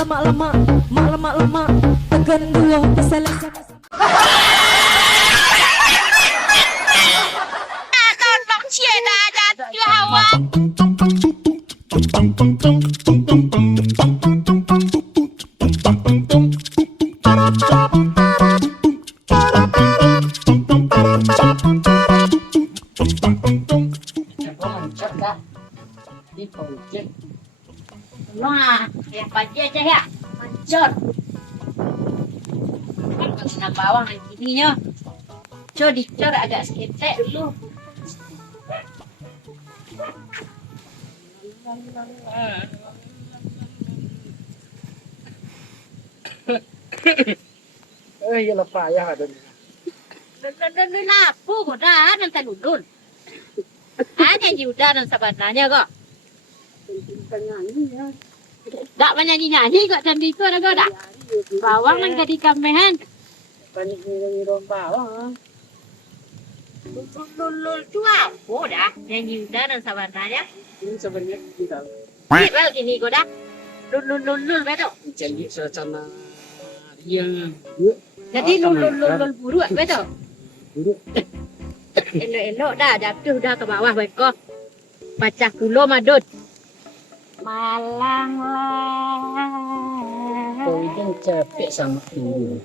Lemak-lemak, lemak-lemak, tekan dua kesalah sama. Tolong siapa jatuh hawa. Wah, yang pagi aja ya, mancot. Kena bawang gininya. Cor dicor agak seketek dulu. Ya lepas ya ada. Dan lapu kok dah nanti lulun. Ada juga dan sabananya kok. Tak menyanyi-nyanyi kok dan itu ada kok tak. Bawang nang jadi kamehan. Banyak ngirim bawang. Lulul tua. Oh dah nyanyi udah dan sabananya. Ini sebenarnya kita Well gini kok dah. Lulul betul. jadi suasana dia. Jadi lulul buru betul. Buru. Elok-elok dah jatuh dah ke bawah baik kok. Baca kulo madut. Malang lah. Kau itu capek sama ini.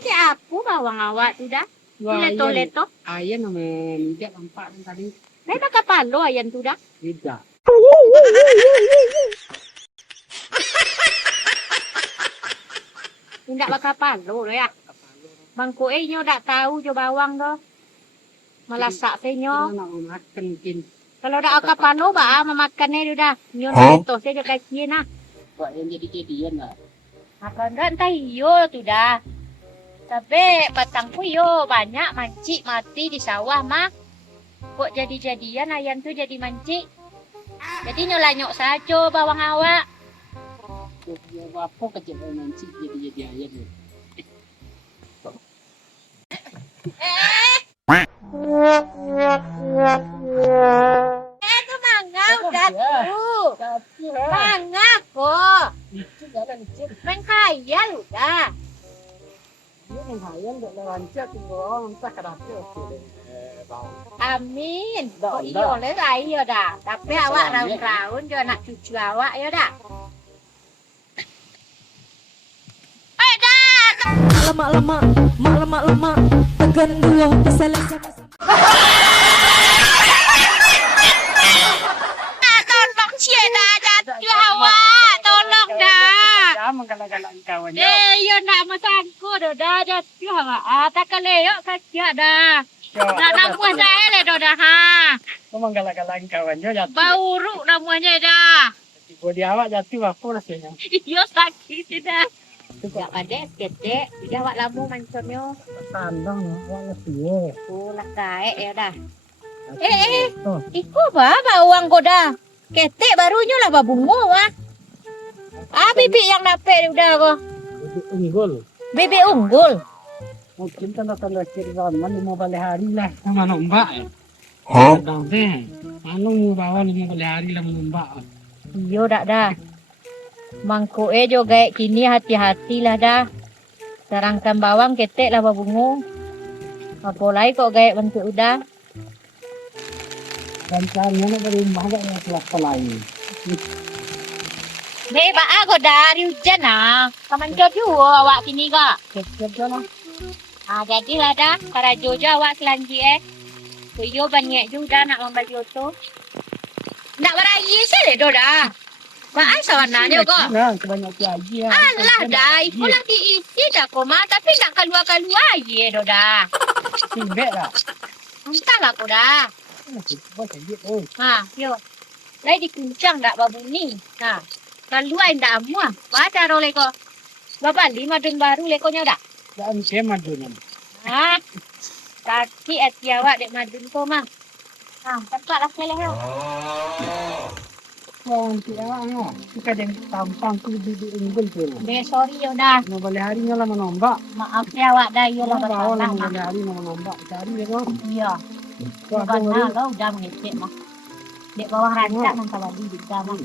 Siapa bawang awak tu dah? Leto-leto. Ayah nama tidak nampak tadi. Saya pakai palo ayan tu dah. Tidak. Tidak pakai palo ya. Bangku nyo tak tahu jo bawang tu. Malasak saya nyo. Kita nak makan mungkin. Kalau dah pakai palo bah memakannya tu dah. Nyo leto saya dah kaki nah. Buat yang jadi-jadian lah. Akan dah entah iyo tu dah. Tapi patangku yo banyak mancik mati di sawah mah. Kok jadi-jadian ayan tu jadi mancik. Jadi nyolanyok saja bawang awak. Ya apa kecil nanti jadi ayam. Itu mangga udah tu. Mangga kok. Itu jalan cek. Main khayal udah. Ini yang hayal tak lancar tu orang entah kenapa okey. Bawang. Amin. Dah, Kok iyo dah. le rai yo dah. Tapi awak raun-raun jo nak cucu awak yo dah. Lemak-lemak, lemak-lemak, tekan dua kesalah sama. Tolong siapa jatuh awak. Tolong dah. Jangan galak-galak kawan. Yo nak masangku dah jatuh awak. Tak kaleyok kaki dah. Nak namuh saya le dah ha. Memang galak-galak kawan jo jatuh. Bauruk namuhnya dah. Bodi awak jatuh apa rasanya? Yo sakit dah. Ya pada ketek, dia awak lamu mancurnya. Tandang awak lesio. Oh lah kaek ya dah. Oh, Iku ba bawang kau dah. Ketek barunya lah babungo ah. Bibik yang dapat udah kok. bodi unggul. Bibik unggul. Mungkin tanda-tanda kiri zaman 15 hari lah sama nombak. Sedang deh. Anu bawa 15 hari lah nombak. Iyo dak dah. Mangko juga kini hati-hati lah dah. Serangkan bawang ketek lah babungo. Apalagi kok gaya bentuk udah. Dan caranya nak beri rumah tak yang kelas lain. Nih ba aku dari hujan ah. Kaman juga awak kini kak. Kecil lah. Jadi lah dah. Para jojo awak selanjutnya. Kuyo banyak juga nak membeli itu. Nak berayi sih le dah. Baan sawananya kok. Ya, sebanyak lagi ya. Alah dah, ibu lah diisi dah koma. Tapi nak keluar-keluar ye dah. Timbek lah. Entahlah kau dah. Buat jadi tu. Ha, yo. Lai dikuncang dak babu ni. Ha. Keluar ndak amua. Baca role ko. Bapak 5 dun baru lekonya dah. Dan saya madunan. Ha. Kaki hati awak dek madun ko mah. Ha, tempatlah sekali yo. nanti awak kita yang tampang tu di unggul tu. Deh, sorry yo dah. Mau balik harinya lah menombak. Maaf ya awak dah yo lah Bawa lah bersalah. mau balik hari mau menombak. Cari ya kau. Iya. Bukan lo udah mengecek mah. Dek bawah rancak nang tawali juga mah.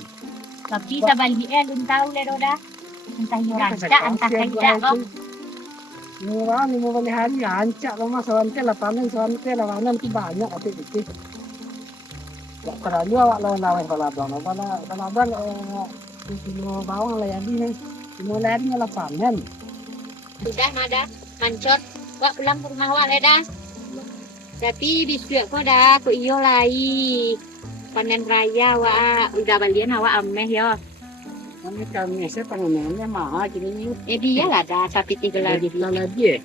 Tapi sa balik belum tahu le dah. Entah yo rancak, entah kerja kok. Murah ni mau balik hari ancak lah mas. Soalnya lah panen tu banyak tapi itu. Tak terlalu awak lawan balabang. Balabang mau bawang lah jadi ni. Mau lari lah panen. Sudah nada mancot. Wak pulang ke rumah wak le dah. Tapi biskuit kok dah, kok iyo lai. Panen raya wak udah balian awak ameh yo. Kami kami saya panenannya mahal jadi ni. Dia lah dah tapi 3 lagi. Lagi.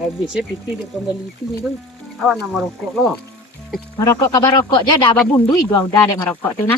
Habis saya pikir dia kembali itu ni tu. Awak nak merokok loh. Merokok kabar rokok je dah abah bundui dua udah dek merokok tu nah.